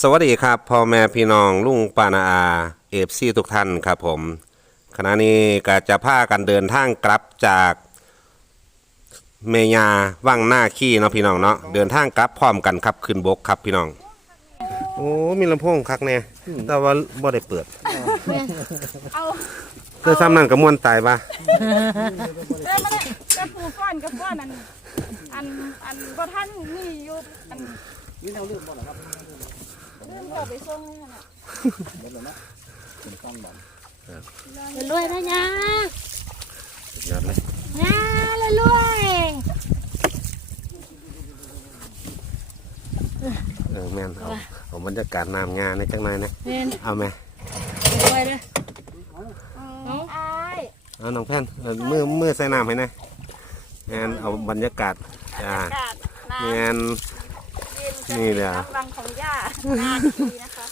สวัสดีครับพ่อแม่พี่น้องลุงปานาอาเอฟซีทุกท่านครับผม ขณะนี้ก็จะพากันเดินทางกลับจากเมยาว่างหน้าขี้เนาะพี่น้องเนาะเดินทางกลับพร้อมกันครับขึ้นบกครับพี่น้อง โอ้มีลำโพงคักแน่แต่ว่าบ่ได้เปิดเอาเพื่อซ้ำนั่นก็ม่วนตายปะเดินมาเลยกระปูก้อนกระก้อนอันอันอันบ่ท่านมีอยู่อันนี่แนวลืมบ่เหรอครับ เรื่องเราไปส่งนี่น่ะเดี๋ยวเลยนะเป็นต้องบ่รวยนะยาสุดยอดเลยยารวยเออแม่นเอาเอาบรรยากาศน้ำงานในจังหน่อยนะเรียนเอาไหมรวยเลยเอาอายเอาน้องแพนเอามือมือใส่น้ำให้นะแม่นเอาบรรยากาศจ้าอากาศน้แม่ นำเย็นจะนี่เลยเหรอน้ำรังของย่านาทีนะคะ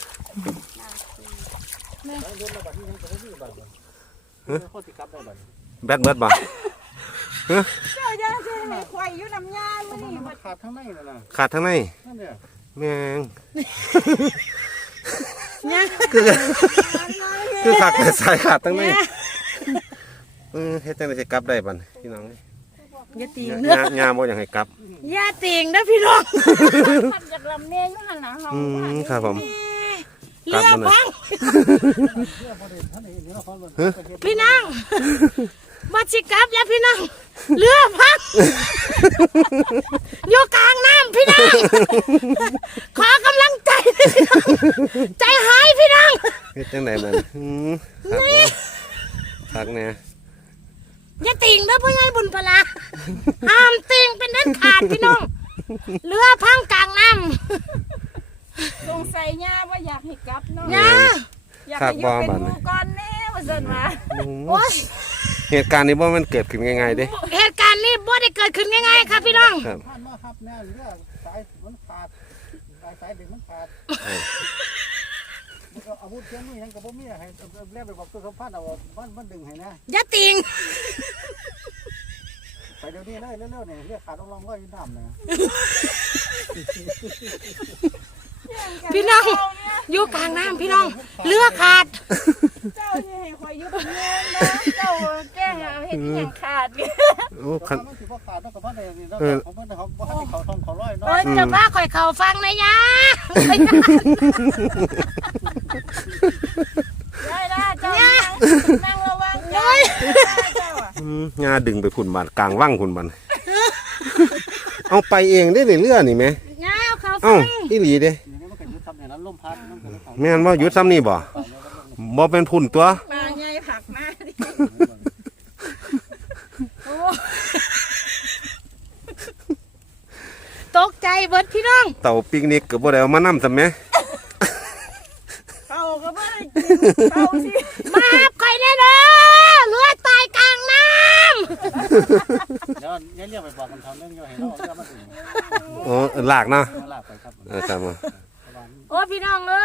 นาทีโคตรติกับได้บ่แบดเบิดบ่เจ้าย่าเจ้าไหนควายอยู่น้ำยามื้อนี้มันขาดทั้งในนั่นน่ะขาดทั้งในนั่นเนี่ยแม่งเนี่ยคือขาดแต่สายขาดทั้งในเออเฮ็ดจังได๋สิกลับได้บัดพี่น้องอย่าติงยาเด้อยายาบ่อยากให้กลับอย่าติงนะพี่น้องพันจากลำเนียงอยู่หันหลังเฮาอืมครับผมเรือพังท่านเห็นนี่เราเขาเลยพี่น้องมาชิกลับแล้วพี่น้องเรือพังอยู่กลางน้ำพี่น้องขอกำลังใจพี่น้องใจหายพี่น้องเฮ็ดจังได๋มันอืมคักบ่คักแน่อย่าติงเด้อพ่อใหญ่บุญพลาห้ามติงเป็นเด็ดขาดพี่น้อง เรือพังกลางน้สงสัยย่าว่าอยากให้กลับเนาะำเนี่ยอยากให้อยู่เป็นหมู่ก่อนแน่ว่าซั่นว่าอืมโอ้ยเหตุการณ์นี้บ่มันเกิดขึ้นง่ายๆเด้เหตุการณ์นี้บ่ได้เกิดขึ้นง่ายๆครับพี่น้อง ครับ ท่านมาครับแน่เรือสายมันขาดสายสายเด็กมันขาดมันก็อาวุธเทียนนี่ยังกับบ่มีให้เรียกไปบอกตัวสัมภาษณ์เอามันมันดึงให้นะ อย่าติง ไปเดี๋ยวนี้เลยเร็วๆเนี่ยเรียกขาดลองก็ยืนน้ำนะพี่น้องอยู่กลางน้ำพี่น้องเรือขาด เจ้าสิให้ข่อยอยู่เป็นเงินนะเจ้าแกล้งเอาเฮ็ดอีหยังขาดนี่โอ้คัน มันถือว่าขาดต้องกับมันเลยนี่เราของมันเขาบ่ให้เขาทองเขาร้อยเนาะโอ้ยจะว่าข่อยเข่าฟังนะยะได้ได้เจ้านั่งนั่งระวังใจเจ้าอะอืม งาดึงไปพุ่นบาดกลางว่างพุ่นบัดเอาไปเองได้ในเรือนี่แหมยะเอาเข่าเอ้าฟังอีหลีเด้อย่างนี้มันก็ยึดทำอย่างนั้นลมพัดมันก็เลยเขาแม่นว่าหยุดซ้ำนี่บ่บ่เป็นพุ่นตัวปลาใหญ่ผักมาดิโอ้ตกใจเบิดพี่น้อง เต่าปิกนิกก็บ่ได้เอามานํซะแหม เขาก็ไม่ได้กินเขาสิมาหับข่อยแน่เด้อเรือตายกลางน้ เดี๋ยวยันเรียกไปบอกมันทำเรื่องเงี้ยให้เราเรื่องมาถึงโอ้ลากเนาะลากไปครับเออครับผมำโอ้พี่น้องเอ้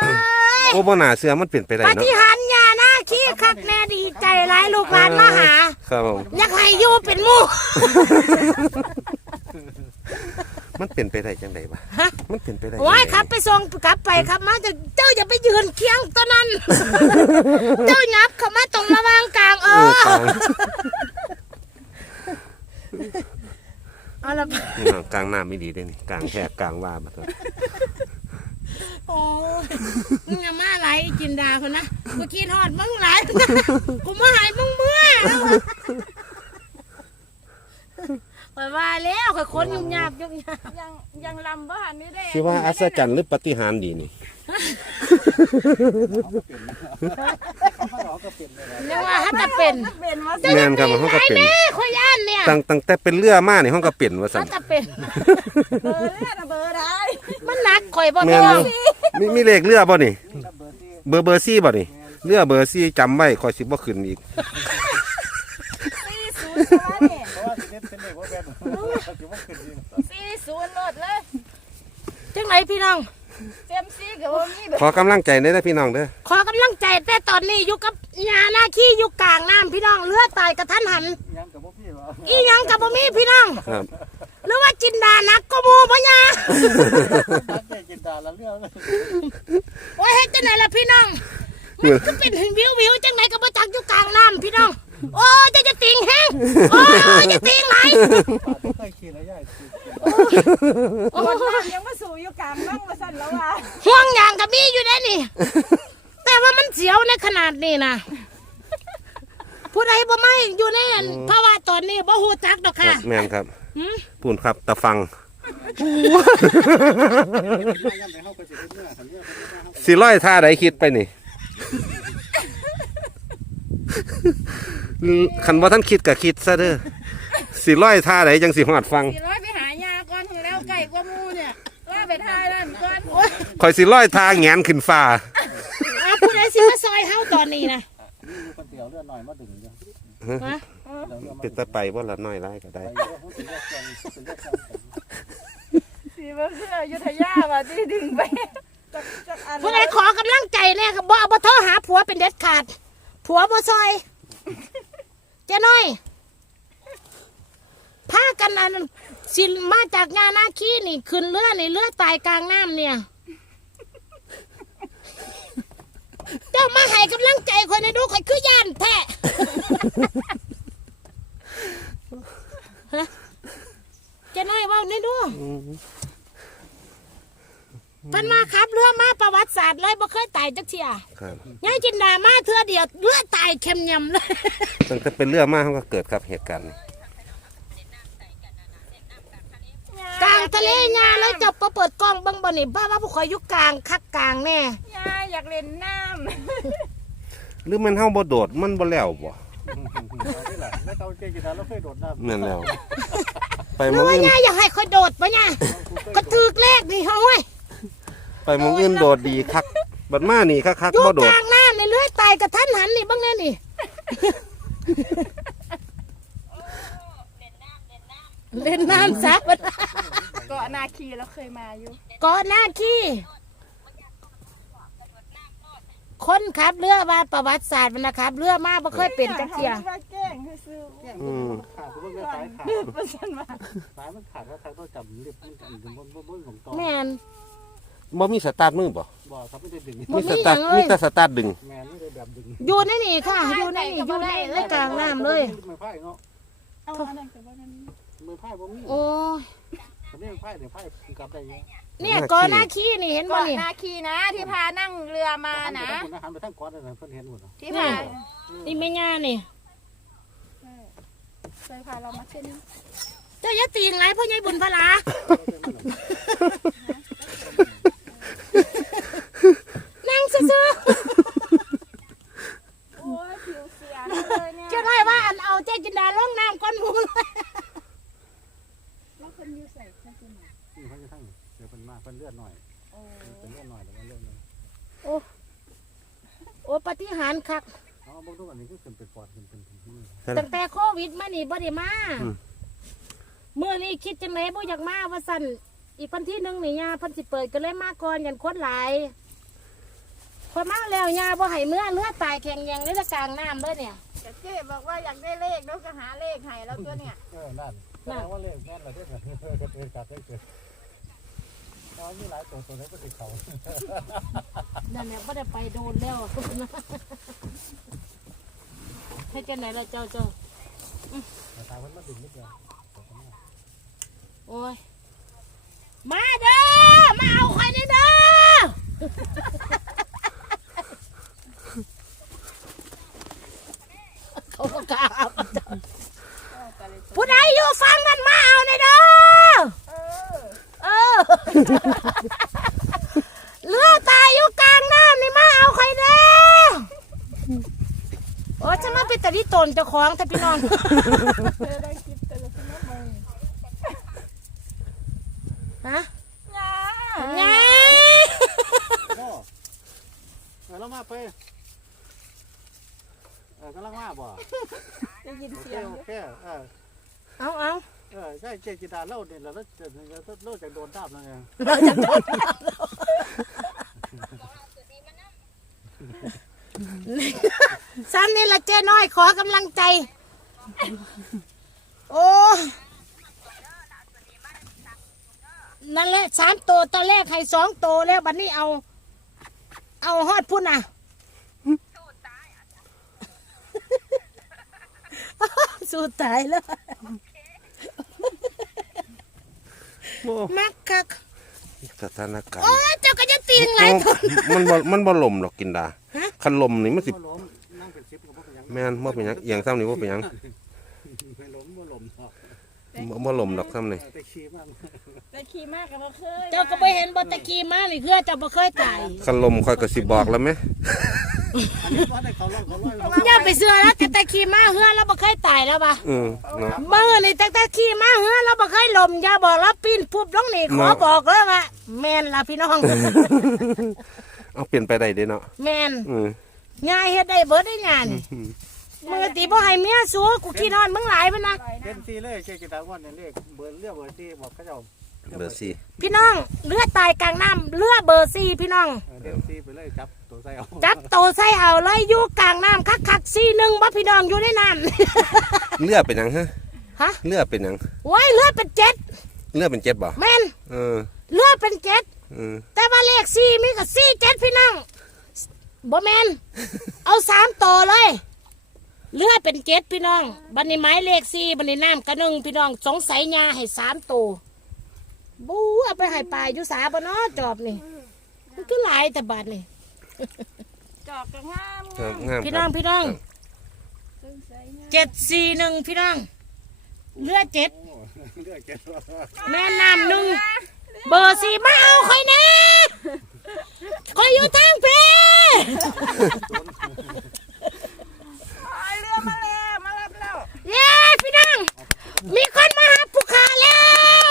ยโอ้บ่น่าเชื่อมันเป็นไปได้ปเนาะฏิหารย์ยานะขี้คักแน่ดีใจหลายลูกหลานมาหา ครับผมอยากให้อยู่เป็นหมู่ มันเป็นไปได้จังได๋วะฮะ มันเป็นไปได้โอ้ยครับไปส่งกลับไปครับมาจะเจ้าอย่าไปยืนเคียงตัวนั้น เจ้ายับเข้ามาตรงระหวางกลางเอเอออกลาง เอาละนี่เนาะกลางน้ำไม่ดีเด้นี่กลางแค่กลางว่าบัดนั้นโอ้ยมึงอย่ามาไหลจินดาคนนะเมื่อกี้ทอดมึงไหลกูมาหายมึงเมื่อข่อยว่าแล้วข่อยคนยุ่งยากยุ่งยากยังยังลำบ้านนี่ได้สิว่าอัศจรรย์หรือปาฏิหารย์ดีนี่ เขาบอกก็เปลี่ยนเลยยังว่าฮัตจะเป็นเป็นว่าแม่นครับมันก็เป็น แม่ข่อยย่านเนี่ยตั้งตั้งแต่เป็นเรือมานี่ห้องก็เป็นว่าซั่ฮันตจะเป็น เบอร์เนี่ยนะเบอร์ได้มันหนักข่อยบ่แม่นท้อองยู่มีมีเลขเรือบ่นี่เบอร์ที่ เบอร์เบอร์ซี่บ่นี่เรือเบอร์ซี่จำไว้คอยสิบ่ขึ้นอีก สี่ศูนย์ตัวนี่เพราะว่าสิเน้นเป็นเลขว่าแบบถือว่าขึ้นดีสี่ศูนย์ลดเลยจังไหนพี่น้อง เต็มสี่กับว่ามีแบบขอกำลังใจได้นะพี่น้องเด้อขอกำลังใจแต่ตอนนี้อยู่กับยาหน้าขี้อยู่กลางน้ำพี่น้องเลือดตายกระทันหัน ยังกับพวกพี่วะอีหยังกับบ่มีพี่น้อง ครับ หรือว่าจินดานักก็มูปะเนี่ยนักเจ๊จินดาละเรื่องโอ้ยเฮ็ดจังไหนล่ะพี่น้องมันก็เป็นถึงวิววิวจังไหนก็บ่จักอยู่กลางน้ำพี่น้อง โอ้ยจะจะติงแห้งโอ้ยจะติงไหลปาดเคยขี่นะยายขี่โอ้ยยังมาสู่อยู่กลางนั่งมาสั่นแล้วว่ะห่วงยางกับมีอยู่ได้นี่ แต่ว่ามันเสียวในขนาดนี้นะผู้ใดบ่ไม่อยู่ในนภาวะตอนนี้บ่ฮู้จักดอกค่ะแม่นครับหืมพูนครับตะฟังย่ำไปเข้าไปสิเมื่อคนเนี้ยคนนี้เข้าสิร้อยท่าใดคิดไปนี่ คันว่าท่านคิดก็คิดซะเด้อสิร้อยท่าใดจังสิหอดฟังสี่ร้อยไปหายาก่อนถึงแล้วไก่กว่าหมูเนี่ยว่าไปทายนั่นก่อนคอยสิร้อยท่าแงนขึ้นฟ้า เอาผู้ใดสิมาซอยเฮาตอนนี้นะนี่มีคนเดียวเลือดหน่อยมาดึงอยู่ฮะเดี๋ยวเลือดมาเป็นตะไปว่าละน้อยไรก็ได้ไปเยอะเขาถึงเลือดจังถึงเลือดจังสีเบอร์เสื้ออยุธยาว่ะที่ดึงไปจักจักอันผู้ใดขอกำลังใจแน่ก็บ่เอาบ่โทรหาผัวเป็นเด็ดขาด ผัวบ่ซอย เจ้าน้อยพากันอันสิมาจากงานหน้าคีนี่ขึ้นเรือนี่เรือตายกลางน้ำเนี่ย เจ้ามาให้กำลังใจคนในดูข่อยคือย่านแท้ฮะเจ้าน้อยเว่าในดู เพันมาครับเรือมาประวัติศาสตร์เลยบ่เคยตายจักเทียครับยายจินดามาเทือเดียวเรือตายเข็มยำเลย ตั้งแต่เป็นเรื่องมากเขาก็เกิดครับเหตุการณ์นี้กลางทะเลยาเลยจับเปิดกล้องเบังบ่นี่บ้าว่าผู้คอยอยู่กลางคักกลางแน่ยาอยากเล่นน้หรือมันเฮาบ่โดดมันบ่แล้วบ่นี่แหละแล้วเขาเจ๊จินดาเราเคยโดดน้ำแม่นแล้ว ไปหหมรือองว่าอื่นยายอยากให้คอยโดดปะเนี่ยก็ถือเลขนี่เฮ้ย ไปหมองอื่นโดดดีคัก บัดมานี่คักอยู่ๆบ่โดกด ลางน้ำในเรือตายกับท่านหันนี่บ้างแน่นี่เล่นน้ำซะำเกาะนาคีเราเคยมาอยู่ก่อนหน้าขี้คนขับเรือว่าประวัติศาสตร์มันนะครับเรือมาบ่เคยเป็นจักเทียขาว่าแกล้งให้ซื้ออืม ขาดคุณเลือดสายขาดดื้อประชันมาสายมันขาดแล้วทางต้องจับลิฟต์มันจับบนบนบนของกองแม่น บ่มีสตาร์ทมือบ่บ่ครับไม่ได้ดึงบ่มีมีสตาร์ทหยังเลย มีแต่สตาร์ทดึง แมนไม่ได้แบบดึงอยู่ในนี่ค่ะ อยู่ในนี่อยู่ในในกลางน้ำเลย มือไพ่เนาะเอาอันนั้นกับว่านั้นมือไพ่บ่มีโอ้ยอันนี้ไพ่เดี๋ยวไพ่กลับได้ยังเนี่ยก่อนหน้าขี้นี่เห็นบ่เกาะนี่นาคีนะที่พานั่งเรือมานะคุณอาหารไปทั้งก้อนเลยเพิ่นเห็นหมดที่พานี่ไม่ง่านี่เคยพาเรามาเช่นนี้เจ้าอย่าตีงไรพ่อใหญ่บุญพลา นั่งซื่อโอ้ยผิวเสียเลยเนี่ยๆเจ้าได้ว่าอันเอาเจ๊จินดาล่องน้ำก้อนหมูเลยแล้วคนอยู่ใส่เสื้อสีไหนนี่เขาจะทั้งเดี๋ยวเพิ่นมาเพิ่นเลือดหน่อยโอ้เป็นเลือดหน่อยเดี๋ยวเลือดหน่อยโอ้ปฏิหารย์คักอ๋อบางทุกอันนี้ก็ขึ้นเป็นปอดขึ้นเป็นที่นี่ตั้งแต่โควิดมานี่บ่ได้มาเมื่อนี้คิดจังไหนบ่อยากมาว่าสั่น อีกพันที่หนึ่งนี่ยาเพันสิเปิดก็เลยมาก่อนยันคนหลายพอมาแล้วยาบ่ให้เมื่อเนื้อตายแข็งแยังในตะกลางน้ำเลยเนี่ย แต่เจ๊บอกว่าอยากได้เลขแล้วก็หาเลขให้แล้วตัวเนี่ยเออนั่นแสดงว่าเลขแม่นอะไรที่เกิดเกิดเกิดกลับได้เกิดตอนนี้หลายตัวตัวนี้ก็ติดเขานั่นแหละบ่ได้ไปโดนแล้วให้จังไหนล่ะเจ้าเจ้าแต่ตาเพิ่นมาดึงนิดเดียวโอ้ย มาเด้อ มาเอาใครเด้อ เขาประกล้าศผู้ใดอยู่ฟังนั่นมาเอาในเด้อเออเออ เรือตายอยู่กลางน้ำนี่มาเอาใครเด้อโอ้จะมาเป็นตะลิตนเจ้าของแต่พี่น้อง เธอได้คลิปแต่ละคนละมึง ฮะยาไงโอ้เออเรามาไปเออกำลังมาบ่ได้ยินโอเสีเคยง โอเคเออเอาเอาเออใช่เจจิดาเล่าเนี่ยเราเราจะเราจะโดนดาบแล้วเนี่ยเราจะโดนซ้ำนี่ละเจ้น้อยขอกำลังใจ โอ้ นั่นแหละสามตัวตอนแรกให้สองตัวแล้วบัดนี้เอา เอาฮอดพุ่นน่ะสู้ตายแล้ว โอ้มักคักสถานการณ์โอ้ยเจ้าก็จะตีงไรตัว มันบ่มันบ่ลมหรอกกินดาฮะ คันลมนี่มันสิบ่ล้มนั่งเป็นซิปก็บ่เป็นหยังแม่นบ่เป็นหยังอหย่างซ้ำนี่บ่เป็นหยังไม่ล้มบ่ล้มหรอกบ่บ่ลมดอกซ้ำนี่แต่ขี้มากแต่ ขี่มากกับบ่เคยเจ้าก็ไปเห็นบอตะกี้มานี่คือเจ้าบ่เคยตายคันลมค่อยก็สิบอกแล้วไหมอันนี้ว่าได้เขาล่องเขาลอยเขาอย่าไปเสือแล้วแต่ตะกี้มาเฮือแล้วบ่เคยตายแล้วปะเออเนาะเมื่อนี่แต่ตะกี้มาเฮือแล้วบ่เคยลมอย่าบอกแล้วปีนปุ๊บลงนี่ขอเนาะบอกเลยว่าแม่นล่ะพี่น้องเอาเปลี่ยนไปได้เด้เนาะแม่นเออง่ายเฮ็ดได้เบิดได้งานมือตีบ่ให้เมียสู้กูขี้นอนมึงหลายปะนะเล่นซีเลยเจ๊กีตาร์วันเนี่ยเลขเบอร์เรียกเบอร์ซีบอกเขาเจ้า เบอร์สี่พี่น้องเลือดตายกลางน้ำเลือดเบอร์สี่พี่น้องเออเล่นซีไปเลยจับตัวใส่เอาจับโตใส่เอาเลยอยู่กลางน้ำคักคักๆสี่หนึ่งบ่พี่น้องอยู่ในน้ำเลือดเป็นหยังฮะฮะเลือดเป็นหยังไว้เลือดเป็นเจ็ดเลือดเป็นเจ็บบ่แม่นเออเลือดเป็นเจ็ดเออแต่ว่าเลขสี่มีกับสี่เจ็ดพี่น้องบ่แมนเอาสามตัวเลย เลือดเป็นเจ็ดพี่น้องบันนี้ไม้เลขสี่บันนี้น้ำกระหนึ่งพี่น้องสงสัยยาให้สามตัว บู๊เอาไปให้ปลายอยู่สาบเนาะจอบนี่มันก็หลายแต่บาทนี่จอกก็งามครังาบมงามพี่คน้อรังบพี่น้องสงสัยงามเจ็ดสี่หนึ่งพี่น้องเลือดเจ็ดโอ้เลือกเก็บว่าแม่น้ำหนึ่งเบอร์สี่มาเอาคอยนะคอยอยู่ทางเพไอเรือมาแล้วมารับแล้วเย้พี่น้องมีคนมาหาผู้ขาแล้ว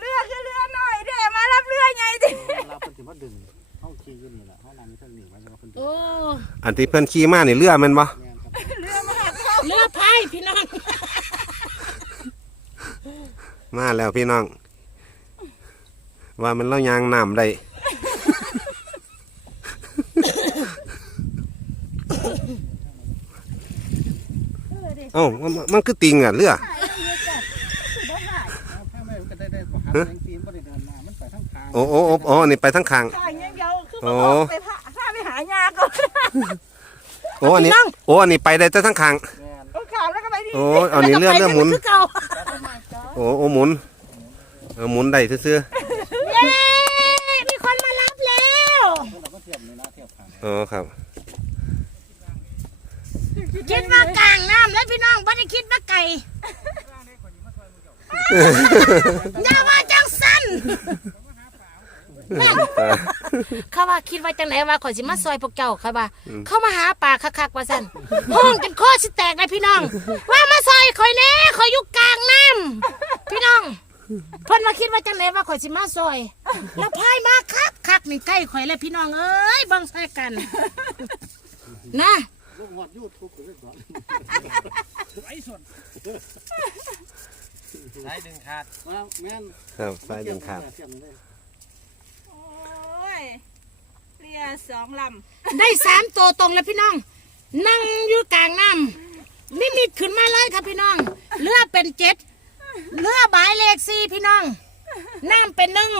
เรือคือเรือหน่อยเด้มารับเรือใหญ่ดิ เราเป็นถึงว่าดึงห้องขี้อยู่นี่แหละห้องน้ำนี่ท่านหนีมันจะมาคนดึง โอ้ อันที่เพิ่นขี่มานี่เลือดแม่นบ่แม่นครับเลือพายพี่น้องมาแล้วพี่น้อง ว่ามันเล่ายางน้ำได้ เออดิเอ้ามันมันคือติงอะเลือดบ่หายเอาถ้าไม่ก็ได้ได้บอกหาแรงซีมันได้เดินมามันไปทั้งทางโอ้โอ้โอ้โอ้นี่ไปทั้งคางทางอย่างเดียวคือโอ้บ่ออกไปพาพาไปหายาก่อน โอ้อันนี้ โอ้อันนี้ไปได้แต่ทั้งคางแม่นเอาขามแล้วก็ไปดิโอ้เอานี่เลื่อนเลื่อนหมุนคือเก่าโอ้โอ้หมุนเออหมุนได้ซื่อเย้มีคนมารับแล้วเพื่อนเราก็เทียบนี่นะเทียบทางๆอ๋อครับ คิดว่ากลางน้ำแล้วพี่น้องไม่ได้คิดว่าไก่อย่าว่าจังสั้น เขาว่าคิดว่าจังไหนว่าข่อยสิมาซอยพวกเจ้าเขาว่า เขามาหาปลาคักๆว่าสั่นห้องกันโคตรสิแตกเลยพี่น้อง ว่ามาซอยข่อยแน่ข่อยอยู่กลางน้ำพี่น้องเพิ่นมาคิดว่าจังไหนว่าข่อยสิมาซอย แล้วพายมาคักคักๆนี่ใกล้ข่อยแล้วพี่น้องเอ้ยเบังใส่กัน นะลูกหอดยูทูบไปเลยก่อนไอ้ส่วนสายดึงขาดมาแม่นครับสายดึงขาด เทียบนี่เลย โอ้ ยเรือสองลได้สามตัวตรงแล้วพี่น้อง นั่งอยู่กลางน้ำนิมิตขึ้นมาเลยครับพี่น้อง เรือเป็นเจ็ดเรือบายเลขสี่พี่น้องน้ำเป็นหนึ่ง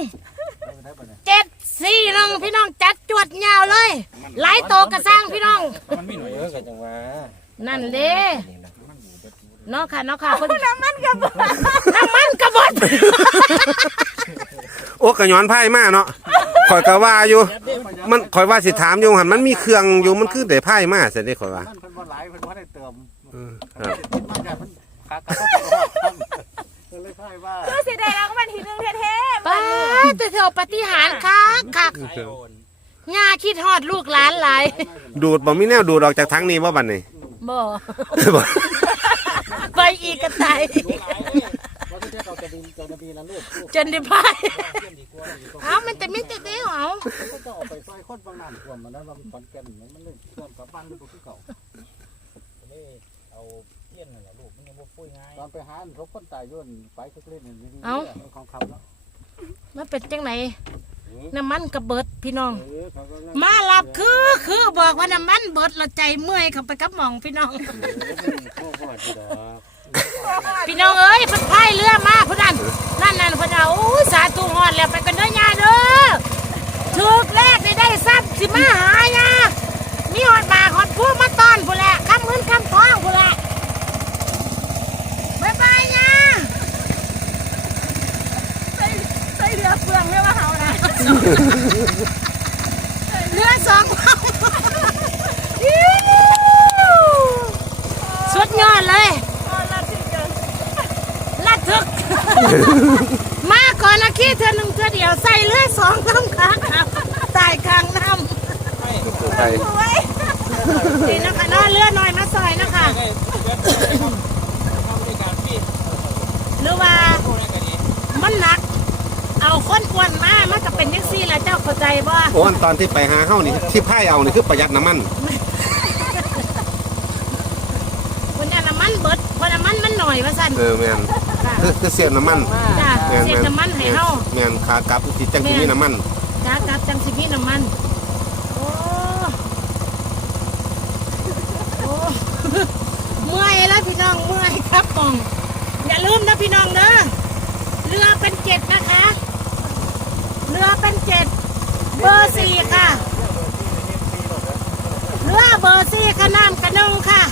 ได้ไปได้ไปเนี่ยเจ็ดสี่หนึ่งพี่น้องจัดจวดยาวเลยหลายโตวกระสร้างพี่น้อง มันมีหน่อยเยอะกันจังวะนั่นเด้เนาะค่ะเนาะค่ะคนน้ำมันกระบดน้ำมันกระบดโอ้กระย้อนไพ่มาเนาะข่อยก็ว่าอยู่ มันข่อยว่าสิถามอยู่หันมันมีเครื่องอยู่มันคือได้ไพ่มาเสร็จได้ข่อยว่ามันเพิ่นว่าหลายเพิ่นว่าได้เติมครับมากจากเพิ่นขากระเพาะกระเพาะท่านเพิ่นเลยพ่ายว่าำคือสีแดงแล้วก็มันทีนึงแท้ๆป้าแต่เถอะปฏิหารย์คักคักย่าคิดฮอดลูกหลานหลายดูดบ่มีแนวดูดออกจากทั้งนี้ว่าบัดนี้บ่บ่ไปอีกกันตายว่าที่เรา จะดีจะดีนะลูกลูกจนได้พายเอามันแต่มิแต่เดียวเอาก็จะออกไปซอยคนบางน้ำท่วมมันแล้วเราขอนแก่นมันเลยท่วมกลับบ้านลูกที่เก่าเอาเทียนนั่นแหละลูกมันยังบ่ฟุ้ยง่ายตอนไปหาทบคนตายย่นไปก็เล่นนี่ดีๆของคำแล้วมันเป็นจังไหนน้ำมันกระเบิดพี่น้องเออเขาก็มาหลับคือคือบอกว่าน้ำมันเบิดเราใจเมื่อยเข้าไปกับหมองพี่น้องเออ พี่น้องเอ้ยเพิ่นพายเรือมาพุ่นนั่นนั่นนั่นเพิ่นเอาโอ้ยสาธุฮอดแล้วไปกันเด้อยาเด้อถูกแรกได้ได้ทรัพย์สิมาหายามีฮอดบากฮอดผู้มาตอนพุ่นแหละคำเงินคำทองพุ่นแหละบ๊ายบายยา ใส่ใส่เรือเฟืองไม่ว่าเฮานะ เรือสองลำสุดยอดเลย ตอนละที่เกิน ระทึก มาก่อนนะขี้เธอหนึ่งเธอเดียวใส่เลือดสองน้ำค้างครับตายกลางน้ ไป ไว้ำนี่นะคะน้อเลือดหน่อยมาซอยนะคะ ได้เพื่อนทำด้วยการพี่ หรือว่า พวกนั้นก็ดี มันหนัก เอา คนอ้วนมามันก็เป็นยังซี่แหละเจ้าเข้าใจบ่โอ้อันตอนที่ไปหาเฮ้านี่ที่พายเอานี่คือประหยัดน้ำมันคนอันน้ำมันเบิดคนน้ำมันมันหน่อยว่าสั่นเออแม่นคือคือเสียน้ำมันจ้าแม่นเสียแม่นน้ำมันให้เฮาแม่นขากลับที่จังที่มีน้ำมันจ้ากลับจังสิมีน้ำมันโอ้โอ้เมื่อยแล้วพี่น้องเมื่อยครับปองอย่าลืมนะพี่น้องเด้อเรือเป็นเจ็ดนะคะ เรือเป็นเจ็ดเบอร์สี่ค่ะ เรือเบอร์สี่ค่ะน้ำกระนงค่ะ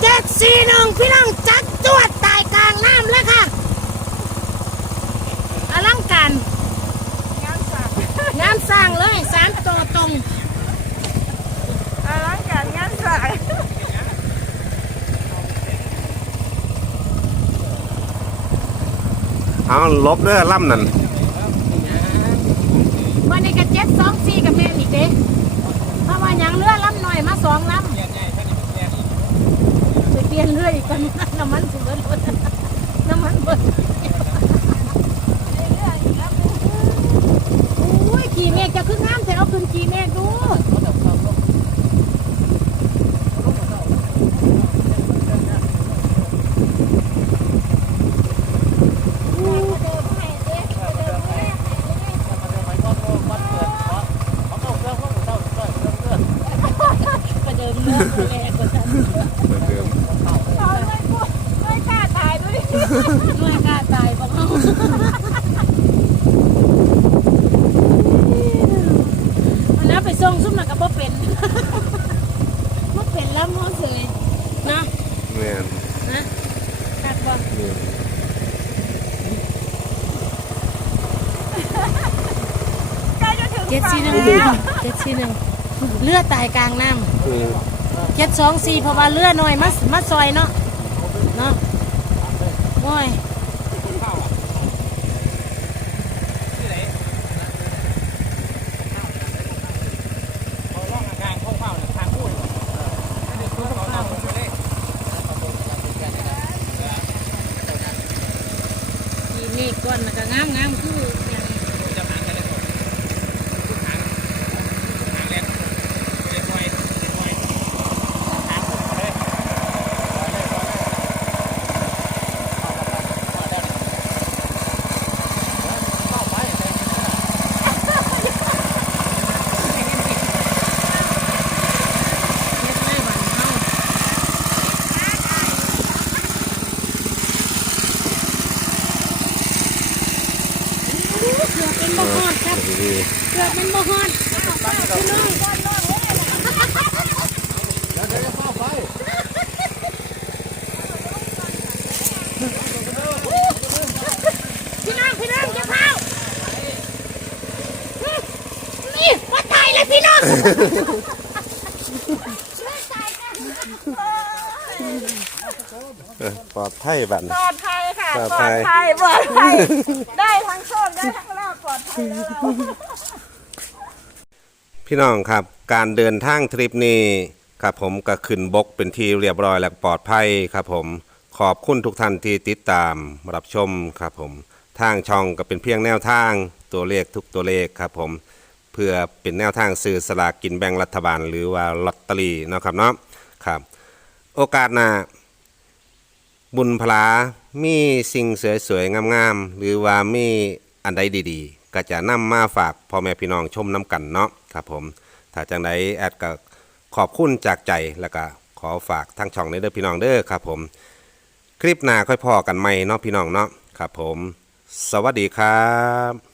เจ็ดสี่หนึ่งพี่น้องจัดจวดตายกลางน้ำเลยค่ะอลังการงานสร้างงานสร้างเลยสามตัวตรงอลังการงานสร้างเอาลบเด้อล่ำนั่นวั นนี้ก็เจ็ดสองสี่กับแม่นอีกเด้เพราะว่าหยังเรือลำหน่อยมาสองลำเรียนง่ายท่านนี่เป็นเรียนอีกเปลี่ยนเรืออีกคนน้ำมันสิเบิดน้ำมันเบิดโอ้ยขี่เมฆจะขึ้นน้ำแต่เอาขึ้นขี่เมฆดูประเดิมเรือแรกกว่าฉัน เหมือนเดิม เราไม่พูดไม่กล้าตายด้วย ด้วยกล้าตายบอกเอาอันนั้นไปส่งซุ่มหนัก กับบ่เป็นบ่เป็นแล้วมั้งเสยเนาะแม่นนะขาดบ่นี่ใกล้จะถึงเจ็ดฝั่สี่งหนึ่งแล้วเจ็ดสี่หนึ่งเลือดตายกลางน้เออำเจ็ดสองสี่เพราะว่าเลือดน้อยมามาซอยเนาะเนาะโอ้ย เขาล่องทางเข้าเฝ้าเนี่ยทางพูดถ้าดึงตัวเขาเอาไปเลย มี เมฆก้อนมันก็งามงามคืออย่าง จะหางกันเลยทุกหางทุกหางเรียนเรียนไวเรียนไวหางขึ้นมาเลย เฮ็ดได้บัดเฮาเกือบเป็นบ่ฮอดครับ ดี เกือบเป็นบ่ฮอดพี่น้องพี่น้องพี่น้องอย่าเผานี่ว่าตายเลยพี่น้อง ๆเออ ปลอดภัยบัดปลอดภัยค่ะปปลลออดภัยดภัย ปลอดภัย ได้ทั้งโชคได้ทั้งลาภปลอดภัยแล้วเราพี่น้องครับการเดินทางทริปนี้ครับผมก็ขึ้นบกเป็นที่เรียบร้อยและปลอดภัยครับผมขอบคุณทุกท่านที่ติดตามรับชมครับผมทางช่องก็เป็นเพียงแนวทางตัวเลขทุกตัวเลขครับผม เพื่อเป็นแนวทางซื้อสลากกินแบ่งรัฐบาล หรือว่าลอตเตอรี่นะครับเนาะครับ โอกาสหน้าบุญพลามีสิ่งสวยๆงามๆหรือว่ามีอันใดดีๆ ก็จะนำมาฝากพ่อแม่พี่น้องชมน้ำกันเนาะครับผมถ้าจังใดแอดก็ขอบคุณจากใจแล้วก็ขอฝากทั้งช่องในเด้อพี่น้องเด้อครับผมคลิปหน้าค่อยพอกันใหม่เนาะพี่น้องเนาะครับผม สวัสดีครับ